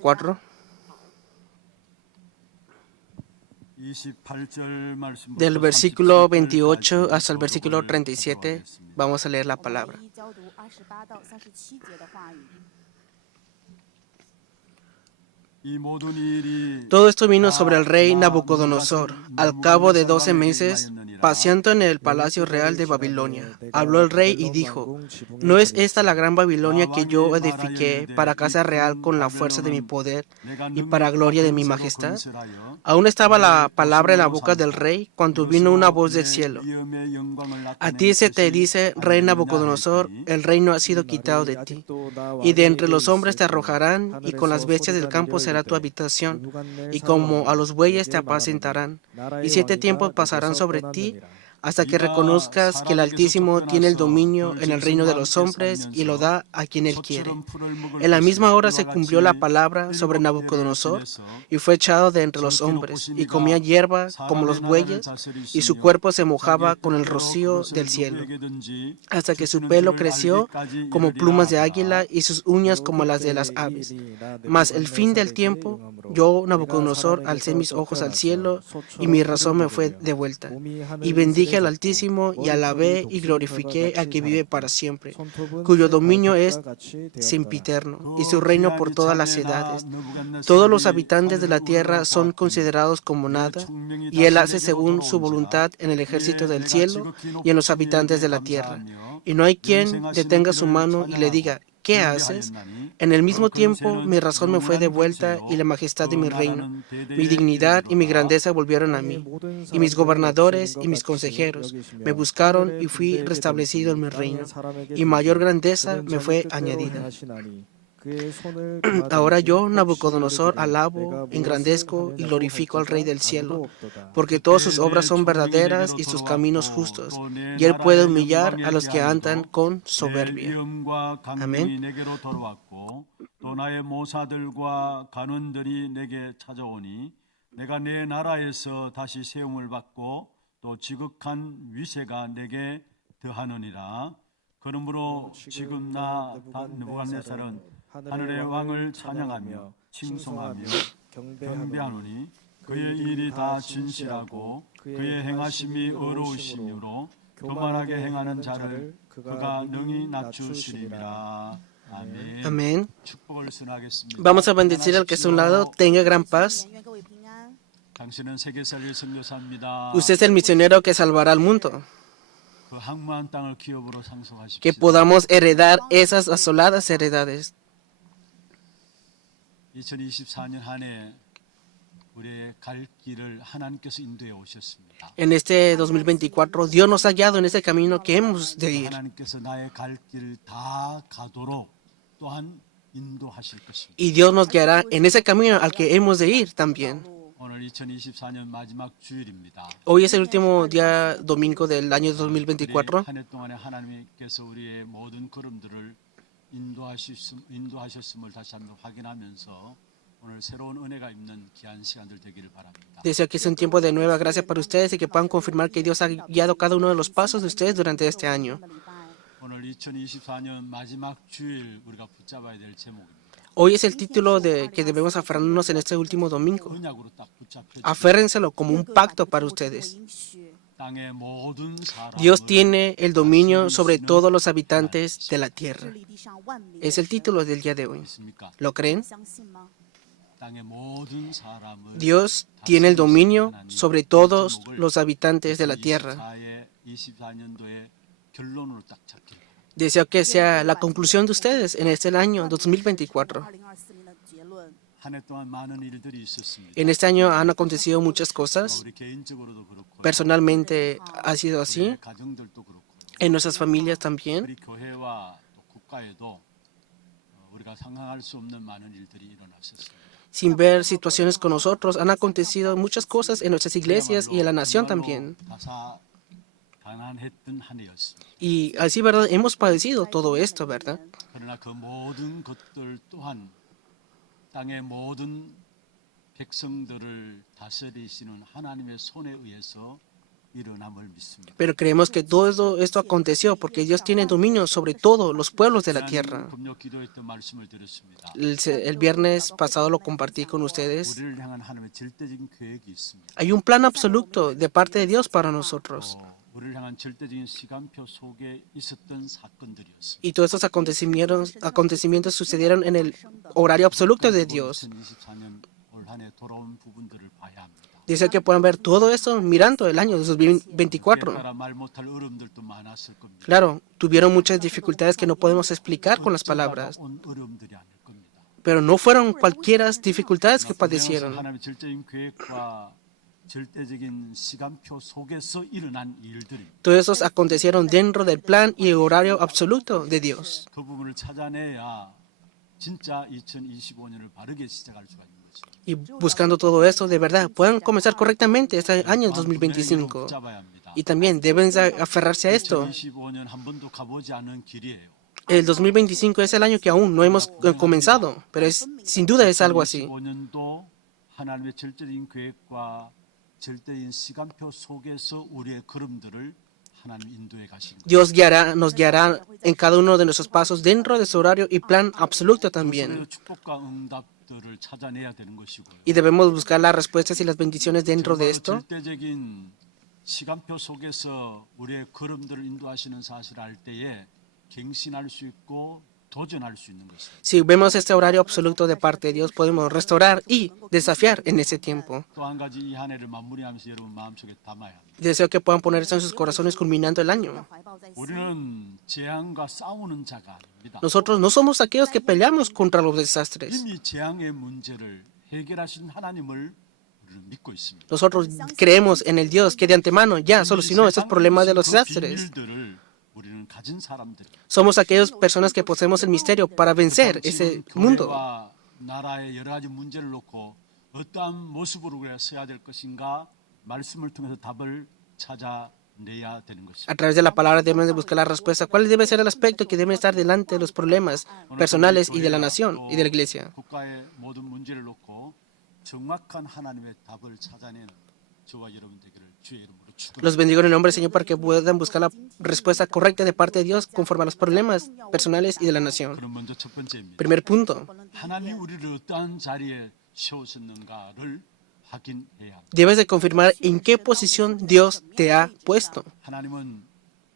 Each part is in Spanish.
4, del versículo 28 hasta el versículo 37, vamos a leer la palabra. Todo esto vino sobre el rey Nabucodonosor. Al cabo de 12 meses, paseando en el palacio real de Babilonia, habló el rey y dijo: ¿No es esta la gran Babilonia que yo edifiqué para casa real con la fuerza de mi poder y para gloria de mi majestad? Aún estaba la palabra en la boca del rey cuando vino una voz del cielo: A ti se te dice, rey Nabucodonosor, el reino ha sido quitado de ti, y de entre los hombres te arrojarán, y con las bestias del campo será tu habitación, y como a los bueyes te apacentarán, y 7 tiempos pasarán sobre ti, hasta que reconozcas que el Altísimo tiene el dominio en el reino de los hombres y lo da a quien él quiere. En la misma hora se cumplió la palabra sobre Nabucodonosor, y fue echado de entre los hombres, y comía hierba como los bueyes, y su cuerpo se mojaba con el rocío del cielo, hasta que su pelo creció como plumas de águila y sus uñas como las de las aves. Mas el fin del tiempo, yo, Nabucodonosor, alcé mis ojos al cielo, y mi razón me fue devuelta. Y bendije al Altísimo, y alabé y glorifiqué al que vive para siempre, cuyo dominio es sempiterno, y su reino por todas las edades. Todos los habitantes de la tierra son considerados como nada, y él hace según su voluntad en el ejército del cielo y en los habitantes de la tierra. Y no hay quien detenga su mano y le diga: ¿qué haces? En el mismo tiempo mi razón me fue devuelta y la majestad de mi reino. Mi dignidad y mi grandeza volvieron a mí, y mis gobernadores y mis consejeros me buscaron y fui restablecido en mi reino, y mayor grandeza me fue añadida. Ahora yo, Nabucodonosor, alabo, engrandezco y glorifico al Rey del cielo, porque todas sus obras son verdaderas y sus caminos justos, y él puede humillar a los que andan con soberbia. Amén. 또 나의 모사들과 간원들이 내게 찾아오니 내가 내 나라에서 다시 세움을 받고 또 지극한 위세가 내게 더하느니라. 그러므로 지금 나 느부갓네살은 하늘의 왕을 찬양하며 칭송하며 경배하노니 그의 일이 다 진실하고 그의 행하심이 어로우심이므로 교만하게 행하는 자를 그가 능히 낮추시리라. Amén. Vamos a bendecir al que está a un lado. Tenga gran paz. Usted es el misionero que salvará al mundo. Que podamos heredar esas asoladas heredades. En este 2024, Dios nos ha guiado en ese camino que hemos de ir. Y Dios nos guiará en ese camino al que hemos de ir también. Hoy es el último día domingo del año 2024. Deseo que sea un tiempo de nueva gracia para ustedes y que puedan confirmar que Dios ha guiado cada uno de los pasos de ustedes durante este año. Hoy es el título de que debemos aferrarnos en este último domingo. Aférrenselo como un pacto para ustedes. Dios tiene el dominio sobre todos los habitantes de la tierra. Es el título del día de hoy. ¿Lo creen? Dios tiene el dominio sobre todos los habitantes de la tierra. Deseo que sea la conclusión de ustedes en este año 2024. En este año han acontecido muchas cosas. Personalmente ha sido así. En nuestras familias también. Sin ver situaciones con nosotros, han acontecido muchas cosas en nuestras iglesias y en la nación también. Y así, ¿verdad? Hemos padecido todo esto, ¿verdad? 땅의 모든 백성들을 다스리시는 하나님의 손에 의해서 일어남을 믿습니다. Pero creemos que todo esto aconteció porque Dios tiene dominio sobre todos los pueblos de la tierra. 금요 기도회 때 말씀을 드렸습니다. El viernes pasado lo compartí con ustedes. 우리를 향한 하나님의 절대적인 계획이 있습니다. Hay un plan absoluto de parte de Dios para nosotros. 우리를 향한 절대적인 시간표 속에 있었던 사건들이었습니다. Y todos estos acontecimientos sucedieron en el horario absoluto de Dios. 2024년 올 한 해 돌아온 부분들을 봐야 합니다. Dice que pueden ver todo esto mirando el año 2024. 따라 말 못할 어려움들도 많았을 겁니다. Claro, tuvieron muchas dificultades que no podemos explicar con las palabras, 온 어려움들이 아닐 겁니다. pero no fueron cualquiera dificultades que padecieron. 하나님의 절대적인 계획과 절대적인 시간표 속에서 일어난 일들이 Todos esos acontecieron dentro del plan y horario absoluto de Dios. 그 부분을 찾아내야 진짜 2025년을 바르게 시작할 수가 있는 것입니다. Y buscando todo eso, de verdad, puedan comenzar correctamente este año 2025. 붙잡아야 합니다. Y también deben aferrarse a esto. 2025년 한 번도 가보지 않은 길이에요. El 2025 es el año que aún no hemos comenzado, pero sin duda es algo así. 2025년도 하나님의 절대적인 계획과 절대적인 시간표 속에서 우리의 걸음들을 하나님 인도해 가신 거예요. Dios nos guiará en cada uno de nuestros pasos dentro de su horario y plan absoluto también. 축복과 응답들을 찾아내야 되는 것이고요. Y debemos buscar las respuestas y las bendiciones dentro de esto. 절대적인 시간표 속에서 우리의 걸음들을 인도하시는 사실을 알 때에 갱신할 수 있고 도전할 수 있는 것입니다. Si vemos este horario absoluto de parte de Dios, podemos restaurar y desafiar en ese tiempo. 또 한 가지 이 한 해를 마무리하면서 여러분 마음속에 담아야 합니다. Deseo que puedan poner eso en sus corazones culminando el año. 우리는 재앙과 싸우는 자가 아닙니다. Nosotros no somos aquellos que peleamos contra los desastres. 이미 재앙의 문제를 해결하신 하나님을 우리는 믿고 있습니다. Nosotros creemos en el Dios que de antemano ya solucionó esos problemas de los desastres. 비밀들을 우리는 가진 사람들. Somos aquellas personas que poseemos el misterio para vencer ese mundo. 교회와 나라의 여러 가지 문제를 놓고 어떠한 모습으로 우리가 서야 될 것인가 말씀을 통해서 답을 찾아내야 되는 것입니다. A través de la palabra debemos de buscar la respuesta. ¿Cuál debe ser el aspecto que debe estar delante de los problemas personales y de la nación y de la iglesia? 국가의 모든 문제를 놓고 정확한 하나님의 답을 찾아내는 저와 여러분 되기를 주의 이름으로 축원합니다. Los bendigo en el nombre del Señor para que puedan buscar la respuesta correcta de parte de Dios conforme a los problemas personales y de la nación. 그럼 먼저 첫 번째입니다. Primer punto. 하나님이 우리를 어떠한 자리에 세우셨는가를 확인해야 합니다. Debes de confirmar en qué posición Dios te ha puesto. 하나님은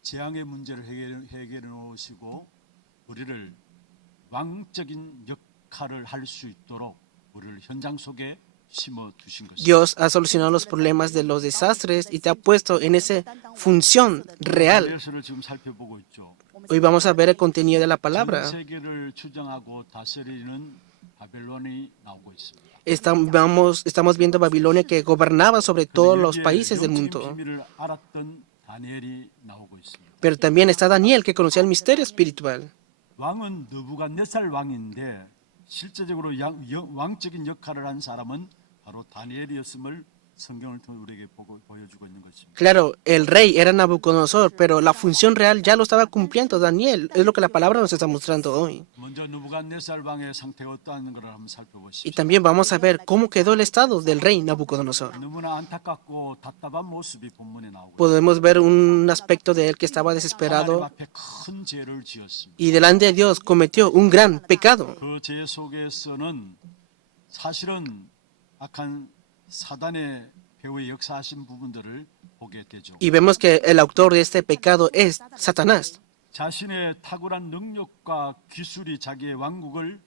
재앙의 문제를 해결해 놓으시고 우리를 왕적인 역할을 할 수 있도록 우리를 현장 속에 심어 두신 것입니다. Dios ha solucionado los problemas de los desastres y te ha puesto en esa función real. 다니엘서를 지금 살펴보고 있죠. Hoy vamos a ver el contenido de la palabra. 전 세계를 주장하고 다스리는 바벨론이 나오고 있습니다. Estamos viendo Babilonia que gobernaba sobre todos los países del 영적인 mundo. 비밀을 알았던 다니엘이 나오고 있습니다. Pero también está Daniel que conocía el misterio espiritual. 왕은 느부갓네살 왕인데 실제적으로 왕적인 역할을 한 사람은 바로 다니엘이었음을 성경을 통해 우리에게 보여주고 있는 것입니다. Claro, el rey era Nabucodonosor, pero la función real ya lo estaba cumpliendo Daniel. Es lo que la palabra nos está mostrando hoy. 먼저 느부갓네살 왕의 상태가 어떠한 것을 한번 Y 살펴보십시오. también vamos a ver cómo quedó el estado del rey Nabucodonosor. 너무나 안타깝고 답답한 모습이 본문에 나오고 있습니다. Podemos ver un aspecto de él que estaba 하나님 desesperado 앞에 큰 죄를 지었습니다. y delante de Dios cometió un gran pecado. 그 죄 속에서는 사실은 악한 사단의 배후에 역사하신 부분들을 보게 되죠. Y vemos que el autor de este pecado es Satanás. 자신의 탁월한 능력과 기술이 자기의 왕국을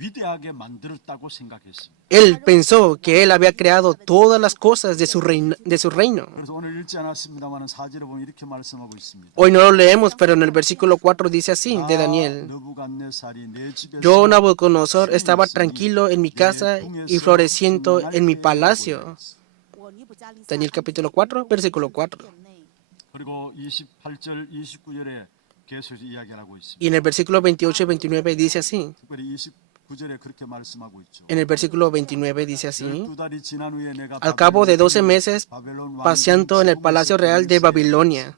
위대하게 만들었다고 생각했습니다. Él pensó que él había creado todas las cosas de su reino. 그래서 오늘 읽지 않았습니다만 4절에 보면 이렇게 말씀하고 있습니다. Hoy no lo leemos, pero en el versículo 4 dice así de Daniel. 느부갓네살이 내 집에서 Yo, Nabucodonosor, estaba tranquilo en mi casa y floreciendo en mi palacio. Daniel capítulo 4, versículo 4. 그리고 28절, 29절에 계속 이야기를 하고 있습니다. Y en el versículo 28 y 29 dice así. 특별히 29절에 그렇게 말씀하고 있죠. En el versículo 29 dice así. 12달이 지난 후에 내가 Al cabo de 12 meses, 바벨론 왕 paseando en el palacio real de Babilonia.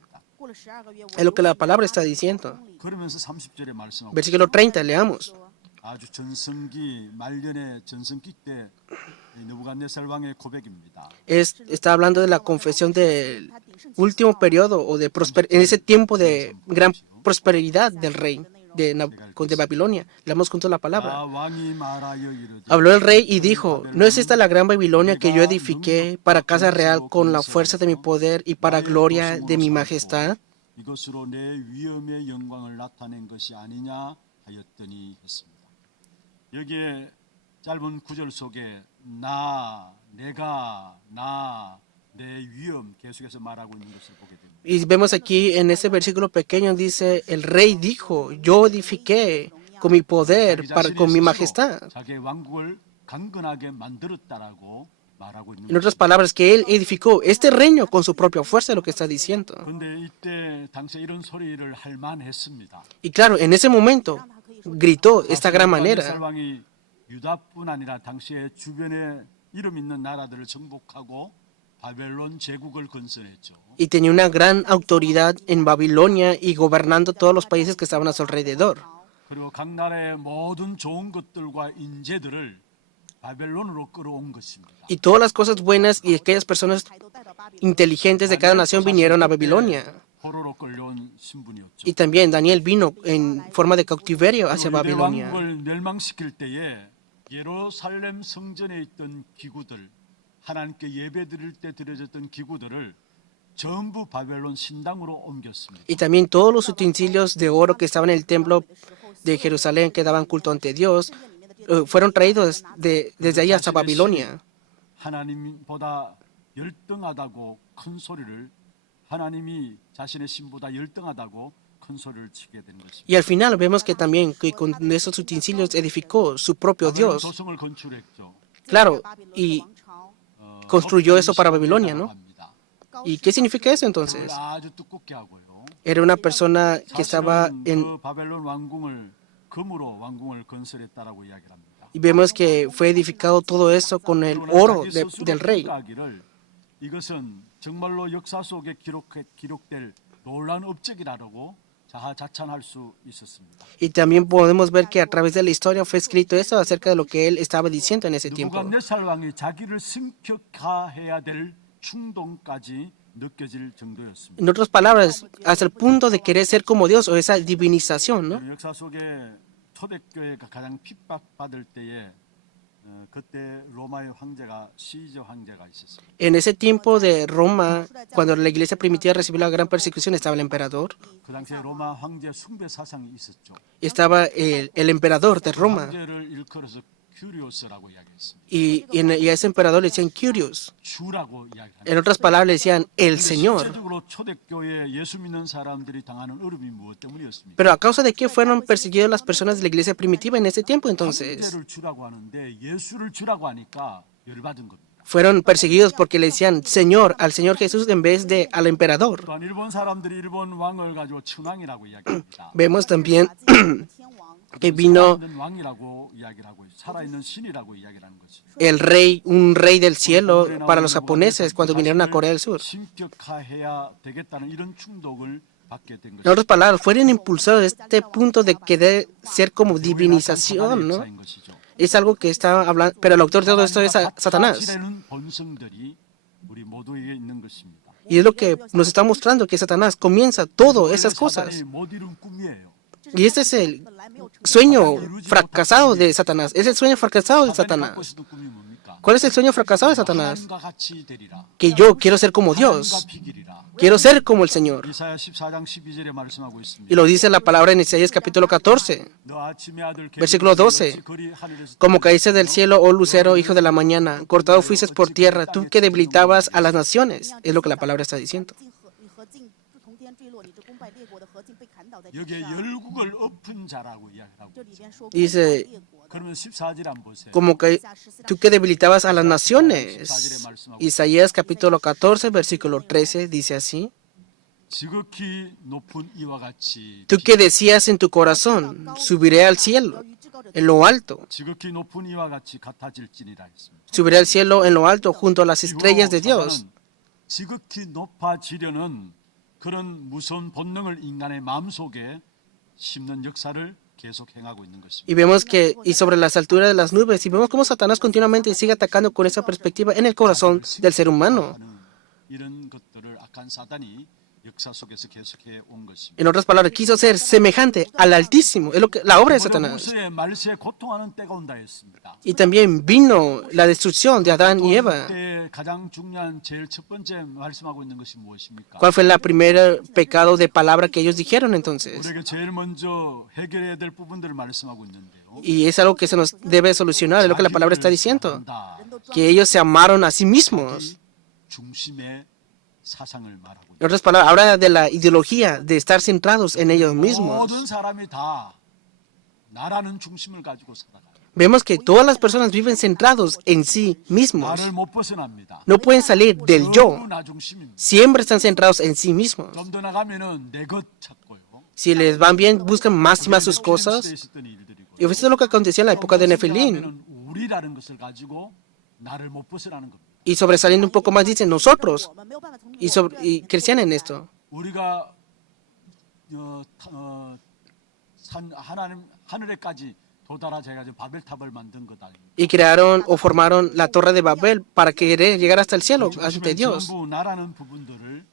Es lo que la palabra está diciendo. 그러면서 30절에 말씀하고 Versículo 30, leamos. 아주 전성기 말년의 전성기 때 이 느부갓네살 왕의 고백입니다. Está hablando de la confesión de último periodo o en ese tiempo de gran prosperidad del rey de Babilonia. Leamos juntos la palabra. 나 왕이 말하여 이르되 Habló el rey y dijo, ¿no es esta la gran Babilonia que yo edifiqué para casa real con la fuerza de mi poder y para gloria de mi majestad? 이것으로 내 위엄의 영광을 나타낸 것이 아니냐 하였더니 했습니다. 여기에 짧은 구절 속에 내가 내 위엄 계속해서 말하고 있는 것을 보게 됩니다. Y vemos aquí en ese versículo pequeño dice, el rey dijo, yo edifiqué con mi poder, con mi majestad. 자기의 왕국을 강건하게 만들었다라고 말하고 있는 En otras palabras, que él edificó este reino con su propia fuerza, es lo que está diciendo. 그런데 이때 당시에 이런 소리를 할 만했습니다. Y claro, en ese momento gritó de esta gran manera. 왕이 유다뿐 아니라 당시에 주변에 이름 있는 나라들을 정복하고 바벨론 제국을 건설했죠. Y tenía una gran autoridad en Babilonia y gobernando todos los países que estaban a su alrededor. 그리고 각 나라의 모든 좋은 것들과 인재들을 바벨론으로 끌어온 것입니다. Y todas las cosas buenas y aquellas personas inteligentes de cada nación vinieron a Babilonia. 포로로 끌려온 신분이었죠. Y también Daniel vino en forma de cautiverio hacia 유대 Babilonia. 왕국을 멸망시킬 때에 예루살렘 성전에 있던 기구들, 하나님께 예배드릴 때 드려졌던 기구들을 전부 바벨론 신당으로 옮겼습니다. Y también todos los utensilios de oro que estaban en el templo de Jerusalén que daban culto ante Dios fueron traídos desde ahí hasta Babilonia. 하나님보다 열등하다고 큰 소리를 하나님이 자신의 신보다 열등하다고 큰 소리를 치게 된 것입니다. Y al final vemos que también que con esos utensilios edificó su propio Dios. 조성을 건축했죠. Claro, y construyó eso para Babilonia, ¿no? ¿Y qué significa eso entonces? 아주 두껍게 하고요. Era una persona que estaba en... 그 바벨론 왕궁을 금으로 왕궁을 건설했다라고 이야기를 합니다. Y vemos que fue edificado todo eso con el oro del rey. 이것은 정말로 역사 속에 기록될 놀라운 업적이라고 자찬할 수 있었습니다. Y también podemos ver que a través de la historia fue escrito eso acerca de lo que él estaba diciendo en ese tiempo. 느부갓네살 왕이 자기를 승격화해야 될 충동까지 느껴질 정도였습니다. En otras palabras, hasta el punto de querer ser como Dios o esa divinización, ¿no? 역사 속에 초대교회가 가장 핍박받을 때에 그때 로마의 황제가 시저 황제가 있었습니다. En ese tiempo de Roma, cuando la iglesia primitiva recibió la gran persecución, estaba el emperador. 그 당시에 로마 황제 숭배 사상이 있었죠. Y estaba el emperador de Roma. 황제를 일컬어서 큐리오스라고 이야기했습니다. Y a ese emperador le decían Curious. 주라고 이야기합니다. En otras palabras, le decían el Señor. 실제적으로 초대교회 예수 믿는 사람들이 당하는 어려움이 무엇 때문이었습니까? Pero ¿a causa de qué fueron perseguidos las personas de la iglesia primitiva en ese tiempo entonces? 황제를 주라고 하는데 예수를 주라고 하니까 열받은 겁니다. Fueron perseguidos porque le decían Señor al Señor Jesús en vez de al emperador. 또한 일본 사람들이 일본 왕을 가지고 천왕이라고 이야기합니다. Vemos también que vino 살아있는 왕이라고 이야기를 하고 살아있는 신이라고 이야기를 하는 거죠. el rey, un rey del cielo para los japoneses cuando vinieron a Corea del Sur. 신격화해야 되겠다는 이런 충동을 받게 된 En 것이죠. otras palabras, fueron impulsados a este punto de querer ser como divinización, ¿no? Es algo que está hablando, pero el autor de todo esto es Satanás. 지내는 본성들이 우리 모두에게 있는 것입니다. Y es lo que nos está mostrando que Satanás comienza todas esas cosas. 사단이 못 이룬 꿈이에요. Y este es el sueño fracasado de Satanás. Es el sueño fracasado de 사단이 갖고 Satanás. 있었던 꿈이 뭡니까? ¿Cuál es el sueño fracasado de Satanás? 하나님과 같이 되리라. Que yo quiero ser como 하나님과 Dios. 비기리라. Quiero ser como el Señor. 이사야 14장 12절에 말씀하고 있습니다. Y lo dice la palabra en Isaías capítulo 14, 너 아침의 아들 versículo 12. 거리 하늘에서 Como caíste del cielo, oh lucero, hijo de la mañana, cortado fuiste por tierra, tú que debilitabas a las naciones. Es lo que la palabra está diciendo. 여기에 열국을 엎은 자라고 이야기하고 Dice, 그러면 14절 안 보세요. como que tú que debilitabas a las naciones. Isaías capítulo 14, versículo 13 dice así. 지극히 높은 이와 같이 Tú que decías en tu corazón, subiré al cielo, en lo alto. 지극히 높은 이와 같이 같아질지니라 했습니다. Subiré al cielo en lo alto junto a las estrellas de Dios. 사단은 지극히 높아지려는 그런 무서운 본능을 인간의 마음속에 심는 역사를 계속 행하고 있는 것입니다. Y vemos que, y sobre las alturas de las nubes, y vemos cómo Satanás continuamente sigue atacando con esa perspectiva en el corazón del ser humano. 이런 것들을 악한 사단이 역사 속에서 계속해 온 것입니다. En otras palabras, quiso ser semejante al Altísimo. Es la obra de Satanás. 후서에 말세에 고통하는 때가 온다 했습니다. Y también vino la destrucción de Adán y Eva. 그때 가장 중요한 제일 첫 번째 말씀하고 있는 것이 무엇입니까? ¿Cuál fue el primer pecado de palabra que ellos dijeron entonces? 우리에게 제일 먼저 해결해야 될 부분들을 말씀하고 있는데요. Y es algo que se nos debe solucionar, es lo que la palabra está diciendo. Que ellos se amaron a sí mismos. 중심의 사상을 말하고 En otras palabras, habla de la ideología de estar centrados en ellos mismos. 모든 사람이 다 나라는 중심을 가지고 살아가요. Vemos que todas las personas viven centrados en sí mismos. 나를 못 벗어납니다. No pueden salir del yo. 전부 나 중심입니다. Siempre están centrados en sí mismos. 좀 더 나가면은 내 것 찾고요. Si les van bien, buscan más y más sus cosas. 있었던 일들이고. Y eso es lo que acontecía en la época de Nefilim. 우리라는 것을 가지고 나를 못 벗어나는 겁니다. Y sobresaliendo un poco más, dicen nosotros. Y crecían en esto. 우리가 하나님 하늘에까지 도달하자 해가지고 바벨탑을 만든 것 아닙니까? Y crearon o formaron la torre de Babel para querer llegar hasta el cielo, ante Dios. 전부 나라는 부분들을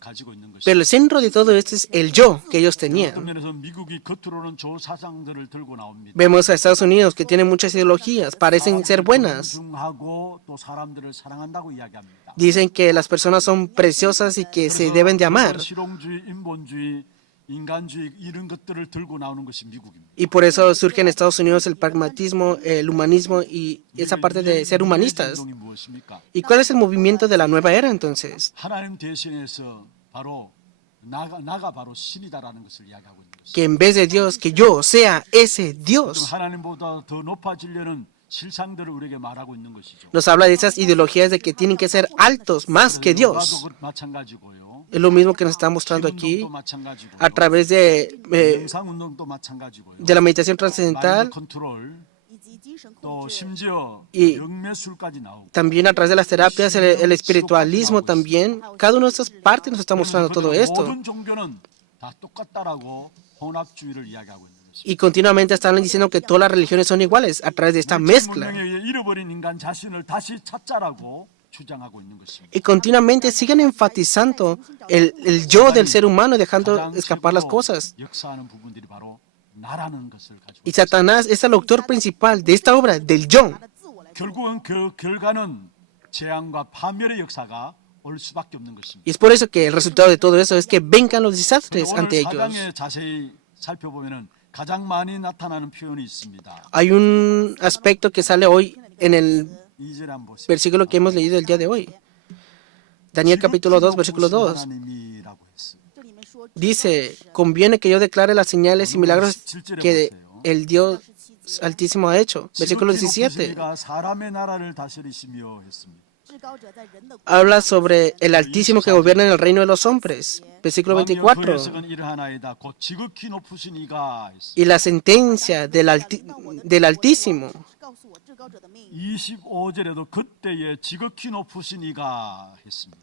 가지고 있는 것입니다. Pero el centro de todo esto es el yo que ellos 어떤 tenían. 면에서 미국이 겉으로는 좋은 사상들을 들고 나옵니다. Vemos a Estados Unidos que tiene muchas ideologías, parecen ser buenas. 존중하고 또 사람들을 사랑한다고 이야기합니다. Dicen que las personas son preciosas y que se deben de amar. 실용주의, 인본주의, 인간주의 이런 것들을 들고 나오는 것이 미국입니다. Y por eso surge en Estados Unidos el pragmatismo, el humanismo y esa parte de ser humanistas. 운동이 무엇입니까? ¿Y cuál es el movimiento de la nueva era entonces? 하나님 대신해서 바로 나가 바로 신이다라는 것을 이야기하고 있는 것입니다. Que en vez de Dios, que yo sea ese Dios. 하나님보다 더 높아지려는 실상들을 우리에게 말하고 있는 것이죠. Nos habla de esas ideologías de que tienen que ser altos más que Dios. 마찬가지고요. Es lo mismo que nos está mostrando aquí a través de 영상운동도 마찬가지고요. la meditación trascendental 마인드 컨트롤 또 심지어 y 영매술까지 나오고 también a través de las terapias, el espiritualismo también. Cada una de estas partes nos está mostrando todo esto. 모든 종교는 다 똑같다라고 혼합주의를 이야기하고 있는 것입니다. Y continuamente están diciendo que todas las religiones son iguales a través de esta mezcla. 문명에 의해 잃어버린 인간 자신을 다시 찾자라고 주장하고 있는 것입니다. Y continuamente siguen enfatizando el yo del ser humano, dejando escapar las cosas. 역사하는 부분들이 바로 나라는 것을 가지고 Y Satanás es el autor principal de esta obra, del yo. 결국은 그 결과는 재앙과 파멸의 역사가 올 수밖에 없는 것입니다. Y es por eso que el resultado de todo eso es que vengan los desastres 오늘 ante ellos. 사장에 자세히 살펴보면은 가장 많이 나타나는 표현이 있습니다. Hay un aspecto que sale hoy en el 2절에 한번 보세요. versículo que hemos leído el día de hoy. Daniel capítulo 2, versículo 2. 하나님이라고 했어요. Dice, conviene que yo declare las señales y milagros que el Dios Altísimo ha hecho. Versículo 17. 지극히 사람의 나라를 다스리시며 했습니다. Habla sobre el Altísimo que gobierna en el reino de los hombres. Versículo 24. 해석은 이러하나이다. 곧 지극히 높으신 이가 했습니다. Y la sentencia del Altísimo. 25절에도 그때에 지극히 높으신 이가 했습니다.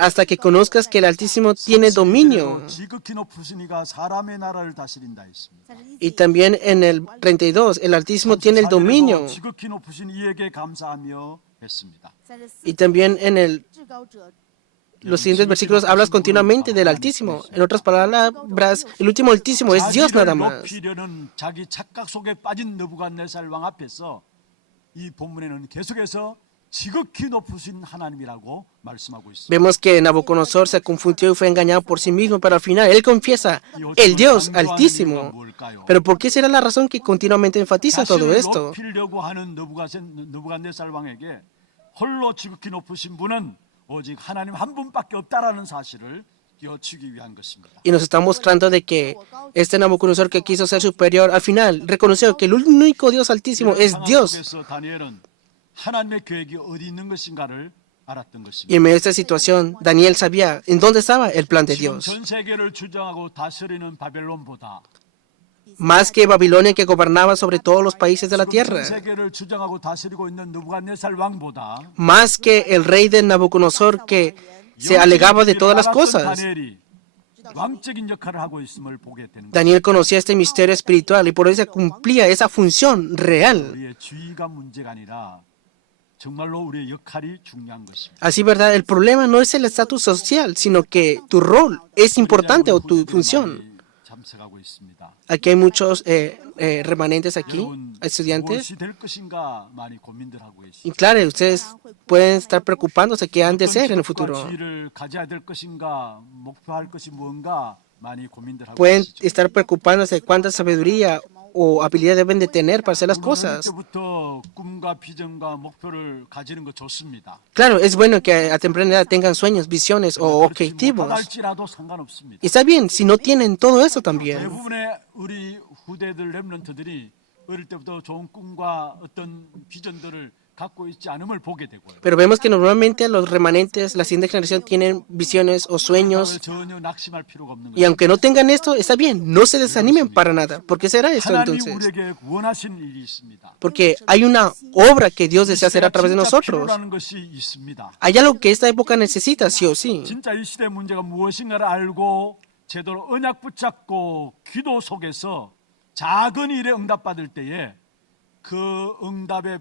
Hasta que conozcas que el Altísimo tiene dominio. 지극히 높으신 이가 사람의 나라를 다스린다 했습니다. Y también en el 32, el Altísimo tiene el dominio. 지극히 높으신 이에게 감사하며 했습니다. Y también en los siguientes versículos hablas continuamente del Altísimo. En otras palabras, el último Altísimo es Dios nada más. 높이려는 자기 착각 속에 빠진 느부갓네살 왕 앞에서 이 본문에는 계속해서 지극히 높으신 하나님이라고 말씀하고 있습니다. Vemos que Nabucodonosor se confundió y fue engañado por sí mismo, pero al final él confiesa el Dios Altísimo. Pero ¿por qué será la razón que continuamente enfatiza todo esto? 높이려고 하는 느부갓네살 왕에게 홀로 지극히 높으신 분은 오직 하나님 한 분밖에 없다라는 사실을 여치기 위한 것입니다. Y nos está mostrando de que este Nabucodonosor que quiso ser superior, al final reconoció que el único Dios Altísimo es Dios. 속에서 다니엘은 하나님의 계획이 어디 있는 것인가를 알았던 Y 것입니다. en medio de esta situación, Daniel sabía en dónde estaba el plan de 지금 Dios. 전 세계를 주장하고 다스리는 바벨론보다 Más que Babilonia que gobernaba sobre todos los países de la 지금 전 tierra. 세계를 주장하고 다스리고 있는 느부갓네살 왕보다 Más que el rey de Nabucodonosor que se alegaba de todas las cosas. 다니엘이 왕적인 역할을 하고 있음을 보게 되는 것입니다. Daniel conocía este misterio espiritual y por eso cumplía esa función real. 우리의 주의가 문제가 아니라 정말로 우리의 역할이 중요한 것입니다. Así, ¿verdad? El problema no es el estatus social, sino que tu rol es importante o tu función. 참석하고 있습니다. Aquí hay muchos remanentes aquí, 여러분 estudiantes. 무엇이 될 것인가 많이 고민들 하고 Y 계십니다. claro, ustedes pueden estar preocupándose qué han de 어떤 ser en el 직업과 futuro. 지위를 가져야 될 것인가, 목표할 것이 뭔가 많이 고민들 하고 Pueden 계시죠. estar preocupándose cuánta sabiduría o habilidad deben de tener para hacer las 우리 어릴 cosas. 때부터 꿈과 비전과 목표를 가지는 거 좋습니다. Claro, es bueno que a temprana edad tengan sueños, visiones o objetivos. 못할지라도 상관없습니다. Y está bien si no tienen todo eso también. 대부분의 우리 후대들 렘넌트들이 어릴 때부터 좋은 꿈과 어떤 비전들을 갖고 있지 않음을 보게 되고요. Pero vemos que normalmente los remanentes, la siguiente generación, tienen visiones o sueños. 전혀 낙심할 필요가 없는 Y 거예요. aunque no tengan esto, está bien, no se desanimen para nada. ¿Por qué será esto 하나님이 entonces? 우리에게 원하신 일이 있습니다. Porque hay una obra que Dios desea hacer a través de 진짜 nosotros. 필요라는 것이 있습니다. Hay algo que esta época necesita, sí o sí. 진짜 이 시대 문제가 무엇인가를 알고 제대로 언약 붙잡고 기도 속에서 작은 일에 응답받을 때에 그 응답에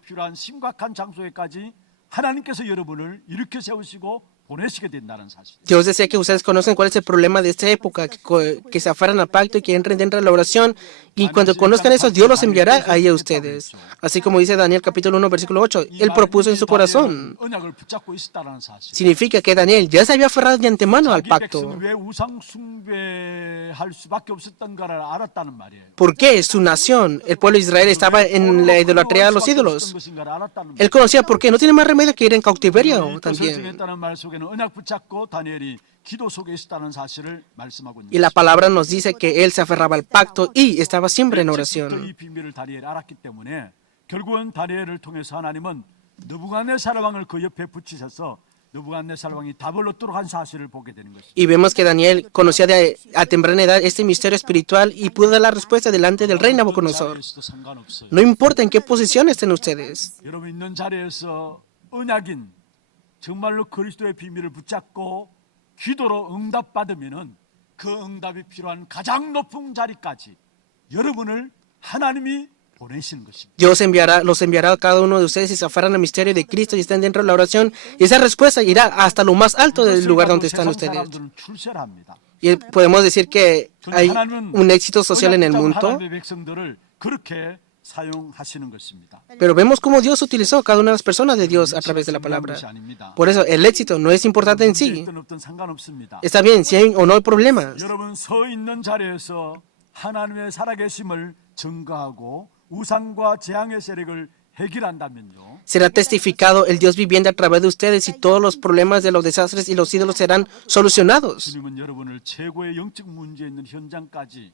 필요한 심각한 장소에까지 하나님께서 여러분을 일으켜 세우시고 보내시게 된다는 사실. Dios desea que ustedes conozcan cuál es el problema de esta época, que se aferran al pacto y que entren dentro de la oración. Y cuando conozcan eso, Dios los enviará ahí a ustedes. Así como dice Daniel capítulo 1, versículo 8, Él propuso en su corazón. 언약을 붙잡고 있었다는 사실. Significa que Daniel ya se había aferrado de antemano al 자기 pacto. 백성은 왜 우상 숭배할 수밖에 없었던가를 알았다는 말이에요. ¿Por qué su nación, el pueblo de Israel, estaba en la idolatría a los ídolos? Él conocía por qué. No tiene más remedio que ir en cautiverio también. 설정했다는 말 속에는 언약 붙잡고 다니엘이 기도 속에 있었다는 사실을 말씀하고 있는 Y la palabra nos dice que él se aferraba al pacto y estaba siempre en 이 oración. 비밀을 다니엘이 알았기 때문에 결국은 다니엘을 통해서 하나님은 느부갓네살 왕을 그 옆에 붙이셔서 느부갓네살 왕이 답을 얻도록 한 사실을 보게 되는 것입니다. Y vemos que Daniel conocía a temprana edad este misterio espiritual y pudo dar la respuesta delante del rey Nabucodonosor. 자리에서도 상관없어요. No importa en qué posición estén ustedes. 여러분 있는 자리에서 언약인 정말로 그리스도의 비밀을 붙잡고 기도로 응답받으면은 그 응답이 필요한 가장 높은 자리까지 여러분을 하나님이 보내시는 것입니다. Dios los enviará a cada uno de ustedes si se aferran al misterio de Cristo y están dentro de la oración. Y esa respuesta irá hasta lo más alto del lugar donde están 세상 ustedes. 사람들은 출세합니다. Y podemos decir que hay un éxito social en el mundo. 하나님의 백성들을 그렇게 사용하시는 것입니다. Pero vemos cómo Dios utilizó a cada una de las personas de Dios a través de la palabra. Por eso el éxito no es importante en sí. 있든 없든 상관없습니다. Está bien, si hay o no hay problemas. 여러분 서 있는 자리에서 하나님의 살아계심을 증거하고 우상과 재앙의 세력을 해결한다면요. Será testificado el Dios viviente a través de ustedes y todos los problemas de los desastres y los ídolos serán solucionados. 주님은 여러분을 최고의 영적 문제 있는 현장까지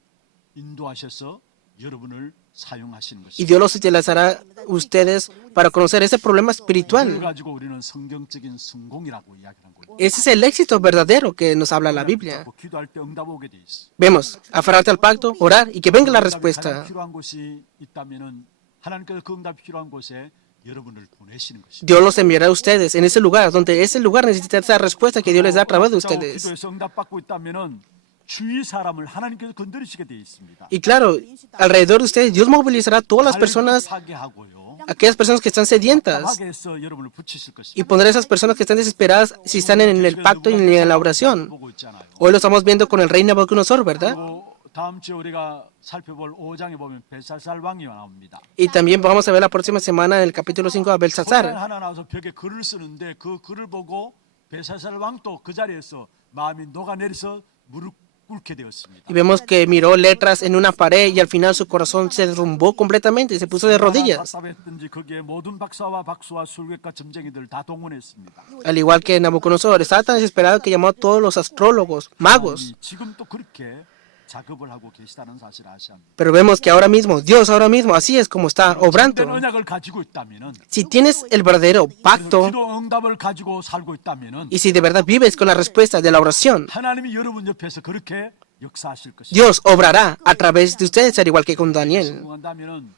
인도하셔서 여러분을 사용하시는 Y 것입니다. Dios los utilizará ustedes para conocer ese problema 이걸 espiritual. 가지고 우리는 성경적인 성공이라고 이야기하는 거예요. Ese es el éxito verdadero que nos habla la Biblia. 기도할 때 응답 오게 돼 있어. Vemos, aferrarte al pacto, orar y que venga la respuesta. 가장 필요한 곳이 있다면은 하나님께서 그 응답이 필요한 곳에 여러분을 보내시는 것입니다. Dios los enviará a ustedes en ese lugar, donde ese lugar necesita esa respuesta que Dios les da a través de ustedes. 기도에서 응답받고 있다면은 주위 사람을 하나님께서 건드리시게 돼 있습니다. Y claro, alrededor de ustedes, Dios movilizará a todas las personas, 하게 하고요. aquellas personas que están sedientas, 하게 해서 여러분을 붙이실 것입니다. y pondrá a esas personas que están desesperadas si están en el pacto y en la oración. 보고 있잖아요. Hoy lo estamos viendo con el rey Nabucodonosor, ¿verdad? 그리고 다음 주에 우리가 살펴볼 5장에 보면 벨사살 왕이 나옵니다. Y también vamos a ver la próxima semana en el capítulo 5 a 소년 Belsasar. 하나 나와서 벽에 글을 쓰는데 그 글을 보고 벨사살 왕도 그 자리에서 마음이 녹아내려서 무릎 꿇게 되었습니다. Y vemos que miró letras en una pared y al final su corazón se derrumbó completamente y se puso de rodillas. 답답했든지 거기에 모든 박사와 박수와 술객과 점쟁이들 다 동원했습니다. Al igual que Nabucodonosor, estaba tan desesperado que llamó a todos los astrólogos, magos. 지금 또 그렇게 작업을 하고 계시다는 사실을 아셔야 합니다. Pero vemos que ahora mismo, Dios ahora mismo, así es como está 참된 obrando. 언약을 가지고 있다면은 Si tienes el verdadero pacto 기도 응답을 가지고 살고 있다면은 y si de verdad vives con la respuesta de la oración, 하나님이 여러분 옆에서 그렇게 역사하실 것입니다. Dios obrará a través de ustedes, al igual que con Daniel. 성공한다면은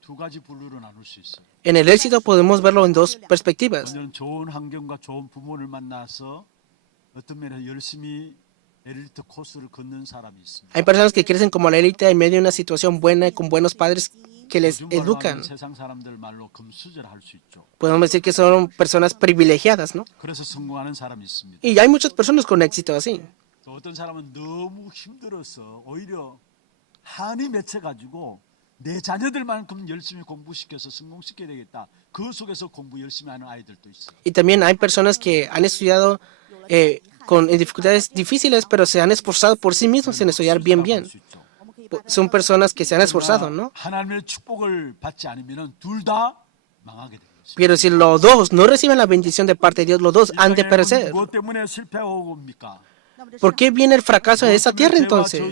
두 가지 분류로 나눌 수 있어요. En el éxito podemos verlo en dos perspectivas. 먼저는 좋은 환경과 좋은 부모를 만나서 어떤 면에서 열심히 엘리트 코스를 걷는 사람이 있습니다. Hay personas que crecen como la élite en medio de una situación buena y con buenos padres que les 요즘 말로 하면 educan. 세상 사람들 말로 금수저할 수 있죠. Podemos decir que son personas privilegiadas, ¿no? 그래서 성공하는 사람이 있습니다. Y hay muchas personas con éxito así. 또 어떤 사람은 너무 힘들어서 오히려 한이 맺혀가지고 내 자녀들만큼 열심히 공부시켜서 성공시켜야 되겠다. 그 속에서 공부 열심히 하는 아이들도 있어요. Y también hay personas que han estudiado en dificultades difíciles, pero se han esforzado por sí mismos en estudiar bien, bien. 수 있죠. Son personas que se han esforzado, ¿no? 하나님의 축복을 받지 않으면 둘 다 망하게 됩니다. Pero si los dos no reciben la bendición de parte de Dios, los dos han de perecer. 무엇 때문에 실패하고 옵니까? ¿Por qué viene el fracaso en esta tierra entonces?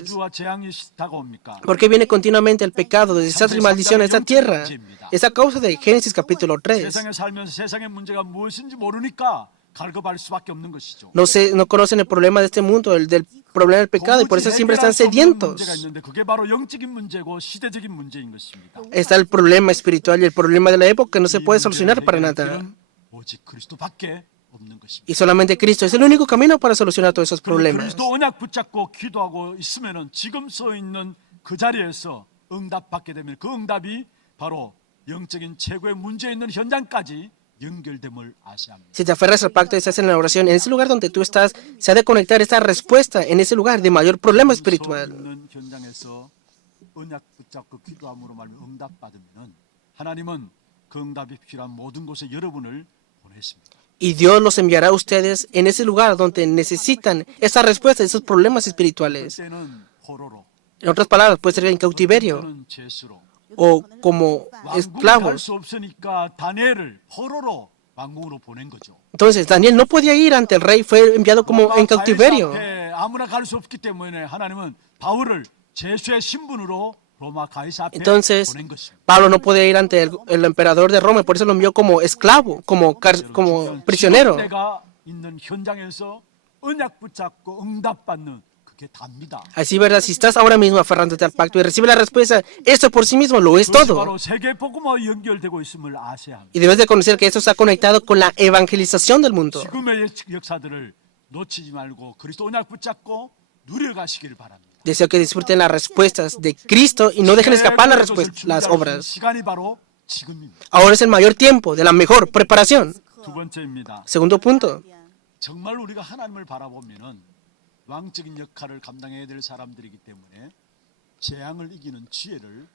¿Por qué viene continuamente el pecado, desastre y maldición a esta tierra? Es a causa de Génesis capítulo 3. 세상에 살면서 세상의 문제가 무엇인지 모르니까 갈급할 수밖에 없는 것이죠. No conocen el problema de este mundo, el del problema del pecado, y por eso siempre están sedientos. 문제가 있는데 그게 바로 영적인 문제고 시대적인 문제인 것입니다. Está el problema espiritual y el problema de la época que no se puede solucionar para nada. 오직 그리스도밖에 없는 것입니다. Y solamente Cristo es el único camino para solucionar todos esos problemas. 그리스도 언약 붙잡고 기도하고 있으면은 지금 서 있는 그 자리에서 응답받게 되면 그 응답이 바로 영적인 최고의 문제 있는 현장까지 연결됨을 아셔야 합니다. Si te aferras al pacto y estás en la oración, en ese lugar donde tú estás, se ha de conectar esta respuesta en ese lugar de mayor problema espiritual. 있는 현장에서 언약 붙잡고 기도함으로 말미암아 응답받으면은 하나님은 그 응답이 필요한 모든 곳에 여러분을 보내십니다. Y Dios los enviará a ustedes en ese lugar donde necesitan esa respuesta a esos problemas espirituales. 그때는 포로로, En otras palabras, puede ser en cautiverio 그때는 죄수로, o como 왕궁에 갈 esclavos. 수 없으니까 다니엘을 포로로 왕궁으로 보낸 거죠. Entonces, Daniel no podía ir ante el rey, fue enviado como en cautiverio. 아무나 갈 수 없기 때문에 하나님은 바울을 죄수의 신분으로 로마 가이사 앞에 Entonces, 보낸 것입니다. Pablo no podía ir ante el emperador de Roma, por eso lo envió como esclavo, como prisionero. 내가 있는 현장에서 언약 붙잡고 응답받는 그게 답니다. Así, ¿verdad? Si estás ahora mismo aferrándote al pacto y recibes la respuesta, esto por sí mismo lo es 그것이 todo. 바로 세계 복음과 연결되고 있음을 아셔야 합니다. Y debes de conocer que esto está conectado con la evangelización del mundo. 지금의 역사들을 놓치지 말고 그리스도 언약 붙잡고 누려가시길 바랍니다. Deseo que disfruten las respuestas de Cristo y no dejen escapar las obras. 시간이 바로 지금입니다. Ahora es el mayor tiempo de la mejor preparación. 두 번째입니다. Segundo punto. 정말 우리가 하나님을 바라보면은 왕적인 역할을 감당해야 될 사람들이기 때문에 재앙을 이기는 지혜를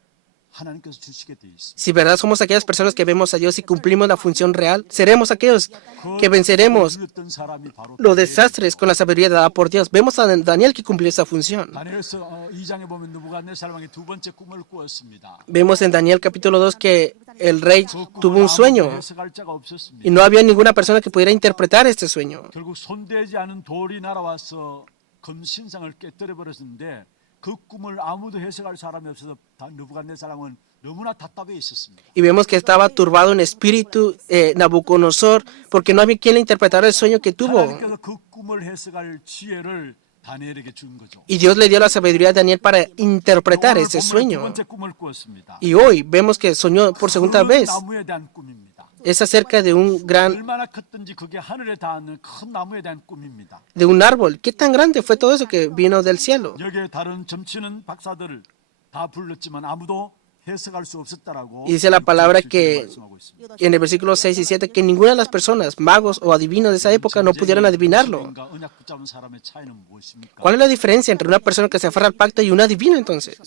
하나님께서 주시게 돼 있습니다. Si verdad somos aquellas personas que vemos a Dios y cumplimos la función real, seremos aquellos que venceremos 어떤 사람이 바로 los desastres con la sabiduría dada por Dios. Vemos a Daniel que cumplió esa función. 다니엘서 2장에 보면 느부갓네살 왕이 두 번째 꿈을 꾸었습니다. Vemos en Daniel capítulo 2 que el rey 그 tuvo un 꿈을 sueño 아무도 해석할 자가 없었습니다. y no había ninguna persona que pudiera interpretar este sueño. 결국 손대지 않은 돌이 날아와서 금신상을 깨뜨려 버렸는데 그 꿈을 아무도 해석할 사람이 없어서 느부갓네살 왕은 너무나 답답해 있었습니다. Y vemos que estaba turbado en espíritu Nabucodonosor porque no había quien le interpretara el sueño que tuvo. 하나님께서 그 꿈을 해석할 지혜를 다니엘에게 준 거죠. Y Dios le dio la sabiduría a Daniel para interpretar 오늘 ese 보면 두 sueño. 번째 꿈을 꾸었습니다. Y hoy vemos que soñó por segunda 큰 vez. 나무에 대한 꿈입니다. Es acerca de un 얼마나 컸든지 그게 하늘에 닿는 큰 나무에 대한 꿈입니다. de un árbol. ¿Qué tan grande fue todo eso que vino del cielo? 여기에 다른 점치는 박사들을 다 불렀지만 아무도 해석할 수 없었다라고 Y dice la palabra que 말씀하고 있습니다. en el versículo 6 y 7 que ninguna de las personas, magos o adivinos de esa época, no pudieron adivinarlo. 전쟁과 언약 붙잡은 사람의 차이는 무엇입니까? ¿Cuál es la diferencia entre una persona que se aferra al pacto y un adivino entonces?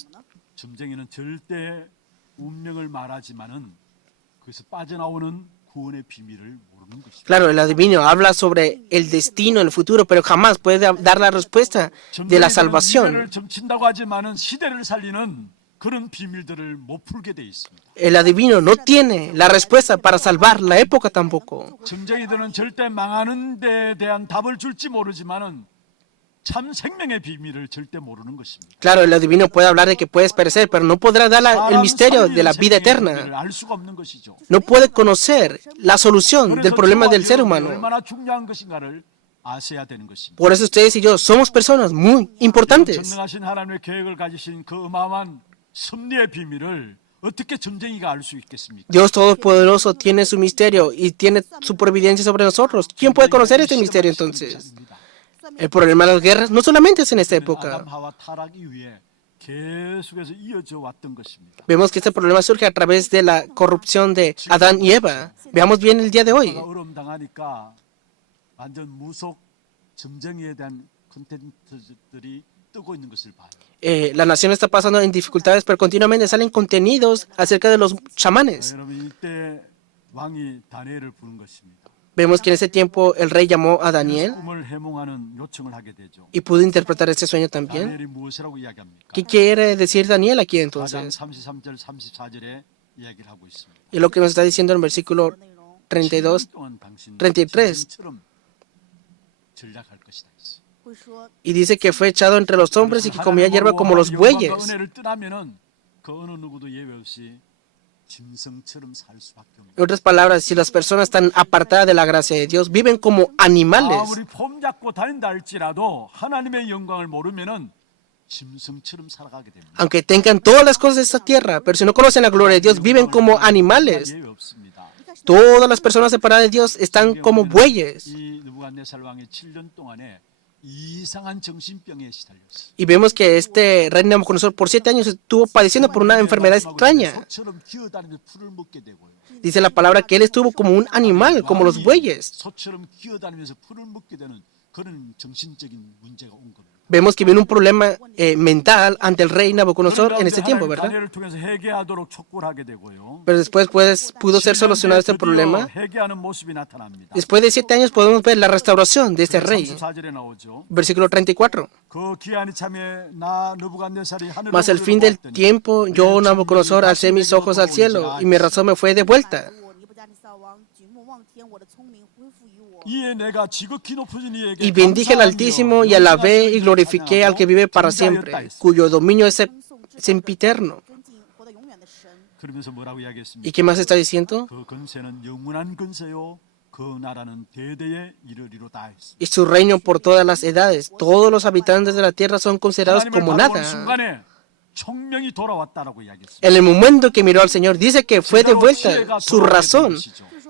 점쟁이는 절대 운명을 말하지만은 그래서 빠져나오는 구원의 비밀을 모르는 것입니다. Claro, el adivino habla sobre el destino, el futuro, pero jamás puede dar la respuesta de la 미래를 salvación. 점친다고 하지만은 시대를 살리는 그런 비밀들을 못 풀게 돼 있습니다. El adivino no tiene la respuesta para salvar la época tampoco. 점쟁이들은 절대 망하는 데에 대한 답을 줄지 모르지만은 참 생명의 비밀을 절대 모르는 것입니다. Claro, el adivino puede hablar de que puedes perecer, pero no podrá dar el misterio de la vida eterna. 알 수가 없는 것이죠. No puede conocer la solución del problema del ser humano. 얼마나 중요한 것인가를 아셔야 되는 것입니다. Por eso ustedes y yo somos personas muy importantes. 전능하신 하나님의 계획을 가지신 그 어마어마한 섭리의 비밀을 어떻게 점쟁이가 알 수 있겠습니까? Dios Todopoderoso tiene su misterio y tiene su providencia sobre nosotros. ¿Quién puede conocer este misterio entonces? El problema de las guerras no solamente es en esta 아담 época. 하와 타락 이후에 계속해서 이어져 왔던 것입니다. Vemos que este problema surge a través de la corrupción de Adán y Eva. Veamos bien el día de hoy. 국가가 어려움 당하니까 완전 무속 점쟁이에 대한 콘텐츠들이 뜨고 있는 것을 봐요. La nación está pasando en dificultades, pero continuamente salen contenidos acerca de los chamanes. 여러분 이때 왕이 다니엘을 부른 것입니다. Vemos que en ese tiempo el rey llamó a Daniel 꿈을 해몽하는 요청을 하게 되죠. y pudo interpretar este sueño también. 다니엘이 무엇이라고 이야기합니까? ¿Qué quiere decir Daniel aquí 4장 entonces? 33절 34절에 이야기를 하고 있습니다. Y lo que nos está diciendo en el versículo 32 33. 전략할 것이다. 会说 y dice que fue echado entre los hombres y que comía hierba como los bueyes. 은혜를 떠나면은 그 어느 누구도 예외 없이 짐승처럼 살 수밖에 없는. En otras palabras, si las personas están apartadas de la gracia de Dios, viven como animales. 아무리 폼 잡고 다닌다 할지라도 하나님의 영광을 모르면은 짐승처럼 살아가게 됩니다. Aunque tengan todas las cosas de esta tierra, pero si no conocen la gloria de Dios, viven como animales. 예외 없습니다. Todas las personas separadas de Dios están como bueyes. 이 느부갓네살 왕이 7년 동안에 이상한 정신병에 시달렸어요. Y vemos que este rey Nabucodonosor por 7 años estuvo padeciendo por una enfermedad extraña. 소처럼 기어다니면서 풀을 먹게 되고요. Dice la palabra que él estuvo como un animal, como los bueyes. 소처럼 기어다니면서 풀을 먹게 되는 그런 정신적인 문제가 온 겁니다. Vemos que viene un problema mental ante el rey Nabucodonosor en este tiempo, ¿verdad? 다니엘을 통해서 회개하도록 촉구를 하게 되고요. Pero después pudo ser solucionado este problema. 회개하는 모습이 나타납니다. Después de 7 años podemos ver la restauración de este rey. 34절에 나오죠. Versículo 34. 그 기한이 참에 나 느부갓네살이 하늘을 Mas al fin del tiempo, yo, Nabucodonosor, alcé mis ojos al cielo y mi razón me fue de vuelta. 我尼布加尼撒王举目望天，我的聪明恢复于我。 이에 내가 지극히 높으신 이에게 Y bendije al Altísimo y alabé y glorifiqué al que vive para siempre, cuyo dominio es sempiterno. 尊敬活得永远的神。 그러면서 뭐라고 이야기했습니까? ¿Y qué más está diciendo? 그 건세는 영원한 건세요. 그 나라는 대대에 이르리로다 했습니다. Y su reino por todas las edades. Todos los habitantes de la tierra son considerados 하나님을 como 바라보는 nada. 순간에 총명이 돌아왔다라고 이야기했습니다. En el momento que miró al Señor, dice que fue de vuelta su razón,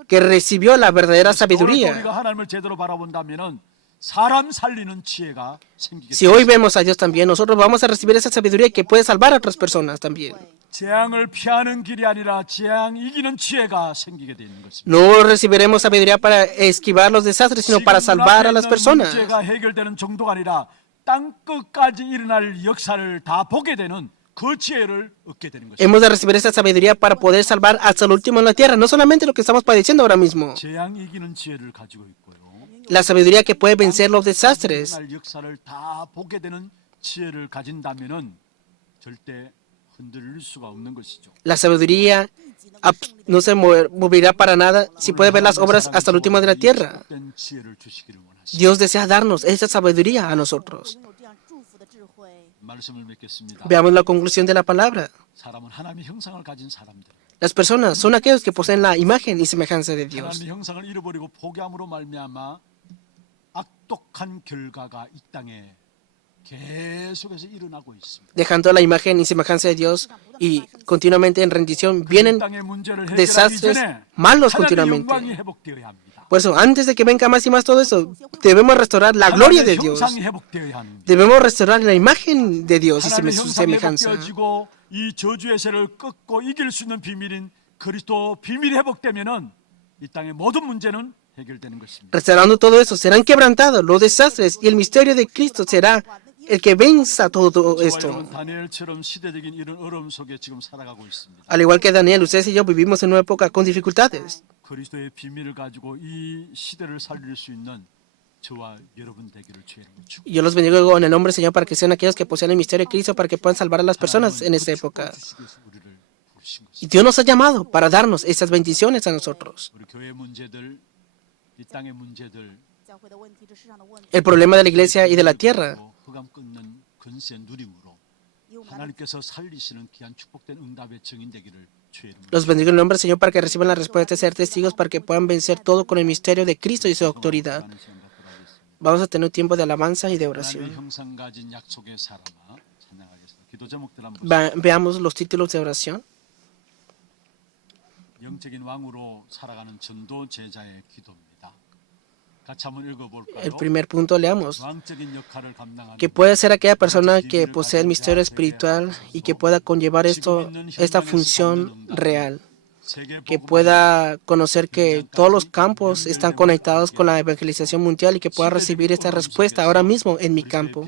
que recibió la verdadera 오늘도 sabiduría. 우리가 하나님을 제대로 바라본다면은 사람 살리는 지혜가 생기게 Si hoy vemos a Dios también, nosotros vamos a recibir esa sabiduría que puede salvar a otras personas también. 재앙을 피하는 길이 아니라 재앙 이기는 지혜가 생기게 되는 것입니다. No recibiremos sabiduría para esquivar los desastres, sino para salvar a las personas. 문제가 해결되는 정도가 아니라 땅 끝까지 일어날 역사를 다 보게 되는 그 지혜를 얻게 되는 것입니다. Hemos de recibir esa sabiduría para poder salvar hasta el último en la tierra, no solamente lo que estamos padeciendo ahora mismo. 재앙 이기는 지혜를 가지고 있고요. La sabiduría que puede vencer los desastres. 일어날 역사를 다 보게 되는 지혜를 가진다면은 절대 흔들릴 수가 없는 것이죠. La sabiduría no se moverá para nada si puede ver las obras hasta el último de la tierra. 된 지혜를 주시기를 원하십니다. Dios desea darnos esa sabiduría a nosotros. 拥有这样祝福的智慧。 말씀을 맺겠습니다. Veamos la conclusión de la palabra. 사람은 하나님의 형상을 가진 사람들. Las personas son aquellos que poseen la imagen y semejanza de Dios. 하나님의 형상을 잃어버리고 포기함으로 말미암아 악독한 결과가 이 땅에 계속해서 일어나고 있습니다. Dejando la imagen y semejanza de Dios y continuamente en rendición, vienen 땅의 문제를 해결하기 desastres 전에 malos 하나님의 continuamente. 영광이 회복되어야 합니다. Por eso, antes de que venga más y más todo eso, debemos restaurar la gloria de 하나님의 Dios. 형상이 회복되어야 합니다. Debemos restaurar la imagen de Dios y 하나님의 su 형상이 semejanza. 회복되어지고 이 저주의 세를 꺾고 이길 수 있는 비밀인 그리스도 비밀이 회복되면은 이 땅의 모든 문제는 해결되는 것입니다. Restaurando todo eso, serán quebrantados los desastres y el misterio de Cristo será el que venza todo 저와 esto. 여러분 다니엘처럼 시대적인 이런 어려움 속에 지금 살아가고 있습니다. Al igual que Daniel, ustedes y yo vivimos en una época con dificultades. 그리스도의 비밀을 가지고 이 시대를 살릴 수 있는 저와 여러분 되기를 주의 이름으로 축복합니다. Y yo los bendigo en el nombre del Señor para que sean aquellos que poseen el misterio de Cristo para que puedan salvar a las personas en esta época. 주시기 위해서 우리를 부르신 것입니다. Y Dios nos ha llamado para darnos esas bendiciones a nosotros. 우리 교회 문제들, 이 땅의 문제들, 教会的问题，这世上的问题， El problema de la iglesia y de la tierra. 흑암 끊는 근세 누림으로 以我们来 하나님께서 살리시는 귀한 축복된 응답의 증인 되기를 주의 이름으로 Los bendigo en el nombre del Señor para que reciban la respuesta de ser testigos para que puedan vencer todo con el misterio de Cristo y su autoridad. 하는 시간 갖도록 하겠습니다. Vamos a tener un tiempo de alabanza y de 하나님의 oración. 형상 가진 약속의 사람아 찬양하겠습니다. 기도 제목들 한번 Veamos los títulos de oración. 영적인 왕으로 살아가는 전도 제자의 기도입니다. 같이 한번 읽어볼까요? El primer punto, leamos. 왕적인 역할을 감당하는 Que puede ser aquella persona que posee el misterio espiritual y que pueda conllevar esta función real. Que pueda conocer que todos los campos están conectados con la evangelización mundial y que pueda recibir esta respuesta ahora mismo en mi campo.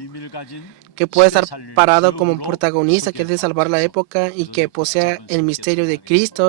Que pueda estar parado como un protagonista que es de salvar la época y que posea el misterio de Cristo